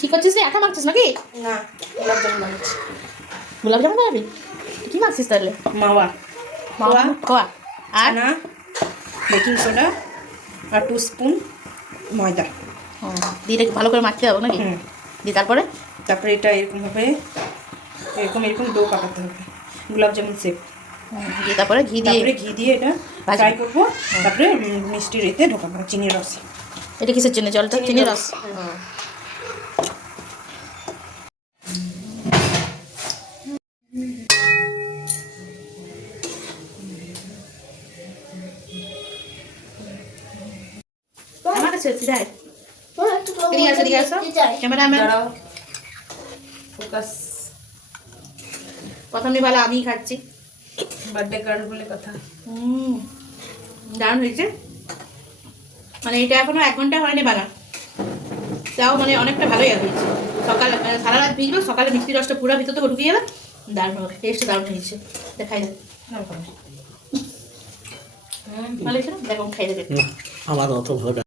কি করছিস রে? আটা মাখছিস নাকি? না, গোলাপ জামুন বানাচ্ছি। গোলাপ জামুন বানাবি? কি মাখছিস তাহলে? মাওয়া, মাওয়া খোয়া আর ছানা, বেকিং সোডা আর 2 স্পুন ময়দা। দিয়ে এটাকে ভালো করে মাখতে হবে নাকি? হুম। দিয়ে তারপরে তারপরে এটা এরকমভাবে এরকম ডো পাকাতে হবে, গোলাপ জামুন শেপ। দিয়ে তারপরে ঘি দিয়ে তারপরে ঘি দিয়ে এটা ফ্রাই করবো। তারপরে মিষ্টির এতে ঢোকাবো, চিনির রস। এটা কিসের জন্য জলটা? চিনি রস। আমার কাছে সিধাই এদিকে আসো ক্যামেরাম্যান। দাঁড়াও, ফোকাস। প্রথমে ভালো আমিই খাচ্ছি। বার্থডে গার্ল বলে কথা। দারুণ হয়েছে। মানে এটা এখনো 1 ঘন্টা হয়নি বানা, তাও মানে অনেকটা ভালোই হয়েছে। সকাল সারা রাত ভিজলো, সকালে মিষ্টি রসটা পুরো ভিতর থেকে ঢুকে গেলো। দারুণ হবে, টেস্ট দারুণ হয়েছে। দেখাই দেবে ভালো হয়েছে না? দেখো খাই দেবে। আমার অত ভালো